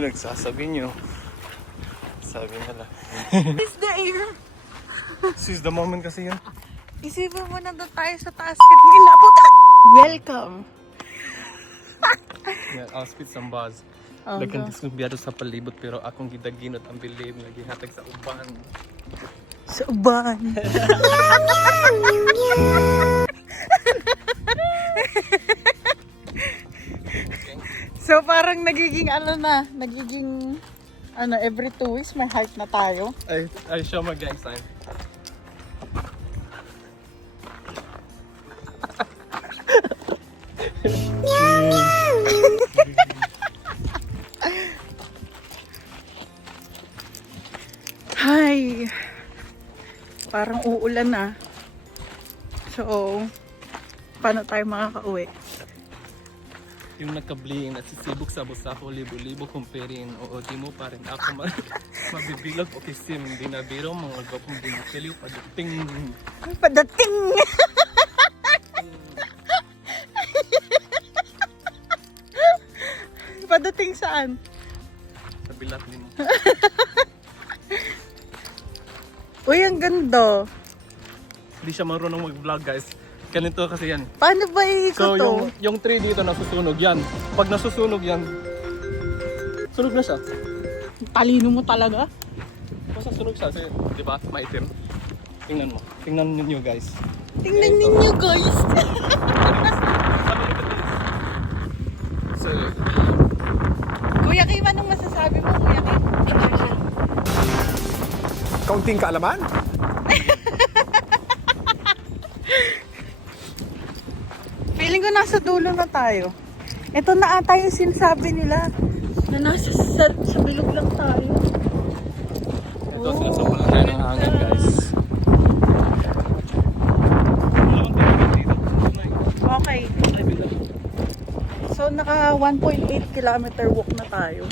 Pinagsasabi nyo. Sabi nila. It's the air. Seize the moment kasi yun. Isipin mo na doon tayo sa taas kat may naputa. Welcome. Yeah, I'll spit some bars. Lagang diskubyado sa palibot pero akong gidaginot ang bilib na gihatag sa uban. Sa uban. So parang nagiging every 2 weeks may hike na tayo. I show my gang sign. Hi! Parang uulan na. So, paano tayo makakauwi? Yung nakabling na sisibok sa busako, libo-libo kong perin. Oo, di mo pa rin ako mabibilog o kisim. Hindi na biro, mga gopong binitiliw, padating. Padating! Padating saan? Sa bilat ni mo. Uy, ang ganda. Hindi siya marunong mag-vlog guys. Ganito kasi yan. Paano ba iikot So to? yung tree dito nasusunog yan. Pag nasusunog yan, sunog na siya. Talino mo talaga? Basta sunog siya kasi, di ba, maitim. Tingnan mo. Tingnan niyo guys. Tingnan ninyo guys. So, Kuya Kim, anong masasabi mo, Kuya Kim? Kaunting kaalaman? Feeling ko nasa dulo na tayo. Ito na ata yung sinasabi nila na nasa sa bilog lang tayo. ito sinusubukan tayo ng hangin guys. Okay. So naka 1.8 kilometer walk na tayo.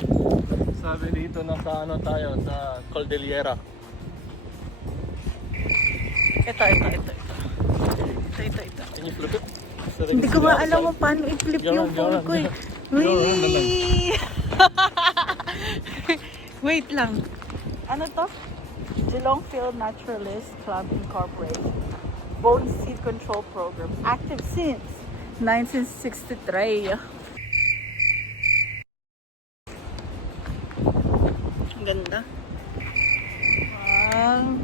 Sabi dito nasa ano tayo, sa Cordillera. Ito. Can you flip it? Hindi ko nga alam kung paano i-flip yung phone ko eh. Wait lang. Ano to? Geelong Field Naturalist Club Incorporated. Bone Seed Control Program. Active since 1963. Ang ganda. Wow.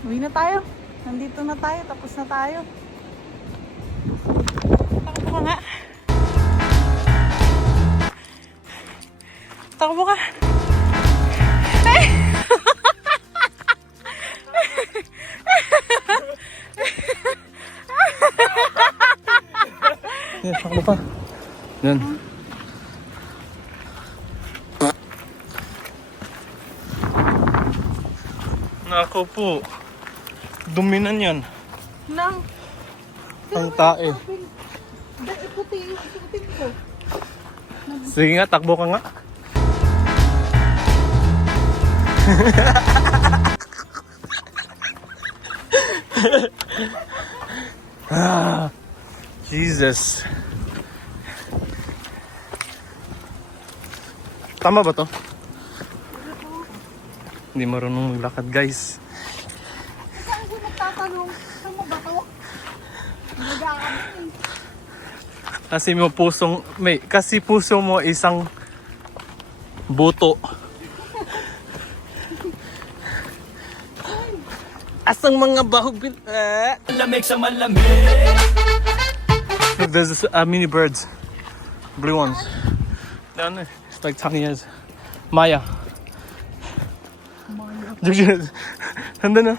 Uwi na tayo. Nandito na tayo. Tapos na tayo. Takbo ka nga. Takbo ka. Ay! Takbo pa. Yan. Nako po. Duminan yan. Nang. Ang tae. Ikutin ko. Sige nga, takbo ka nga. Jesus. Tama ba to? Hindi marunong maglakad guys. Saan ko nagtatanong? Saan mo ba to? Nag-aamin eh. Kasi puso mo isang buto. Asang mga bahog lamig sa malamig. Look, there's mini birds. Blue ones. Down there. It's like tiny as Maya. And then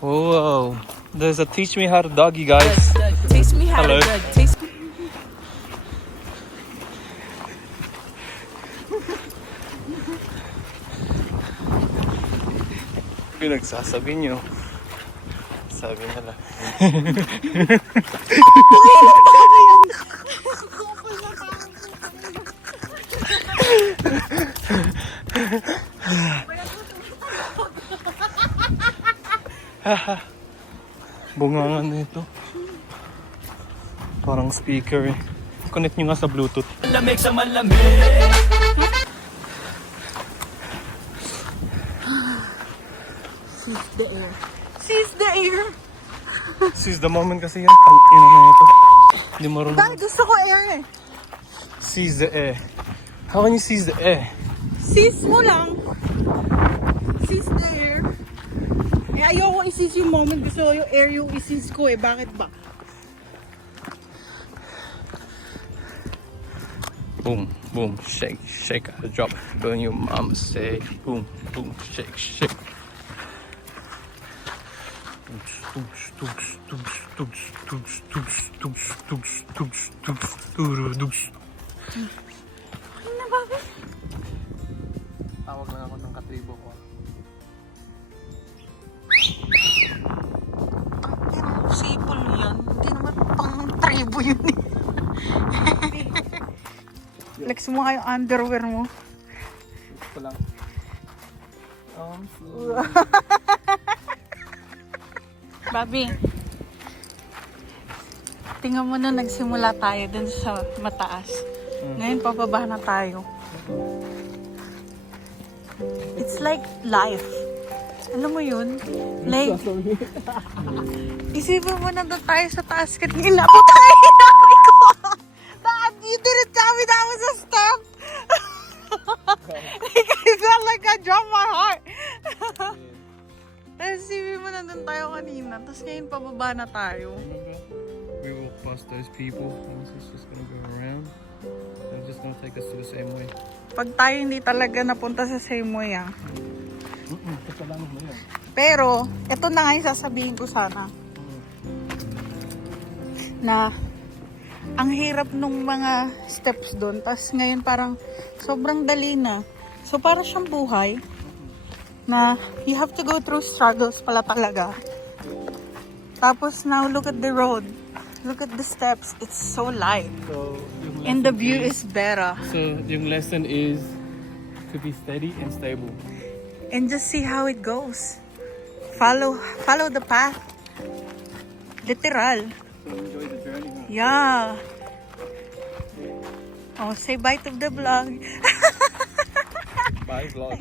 whoa, there's a teach me how to doggy guys. Taste me how Hello. to taste me. Pinagsasabi nyo. Sabi nila. Couple na Bungangan nito. Parang speaker eh. Connect nyo nga sa Bluetooth. Lamig sa malamig. Seize the air. Seize the air! Seize the moment kasi yan. Ang ina na ito. Hindi marunong. Bakit gusto ko air eh? Seize the air. How can you seize the air? Seize mo lang. Seize the air. Eh, ayoko i-seize yung moment. Gusto ko yung air yung i-seize ko eh. Bakit ba? Boom, boom, shake, shake, I drop. When your mama say, boom, boom, shake, shake. Tugs, tugs, tugs, tugs, tugs, tugs, tugs, tugs, tugs, tugs, tugs, tugs. Ano ba? Tawag lang ako ng katribo ko. Pero sipol yan. Hindi naman pang tribo yun eh. Flex mo nga yung underwear mo. Ito lang. Bobby, tingnan mo na nagsimula tayo dun sa mataas. Ngayon pababa na tayo. It's like life. Alam mo yun? Like, isipin mo na doon tayo sa taas kanina. Putay na ko! You didn't tell me that was a step! Like, I felt like I dropped my heart. Tapos isipin mo na doon tayo kanina. Tapos ngayon pababa na tayo. We will pass those people. And it's just gonna go around. They're just gonna take us to the same way. Pag tayo hindi talaga napunta sa same way ah. Kasalanan mo yan. Pero, ito na nga yung sasabihin ko sana. Na, ang hirap nung mga steps doon. Tapos ngayon parang sobrang dali na. So, para siyang buhay. Na, you have to go through struggles pala talaga. Tapos now, look at the road. Look at the steps. It's so light. So, yung And the lesson view is- is better. So, yung lesson is to be steady and stable. And just see how it goes. Follow the path. Literal. So, enjoy the journey. Huh? Yeah. Oh, say bye to the vlog. Bye, vlog.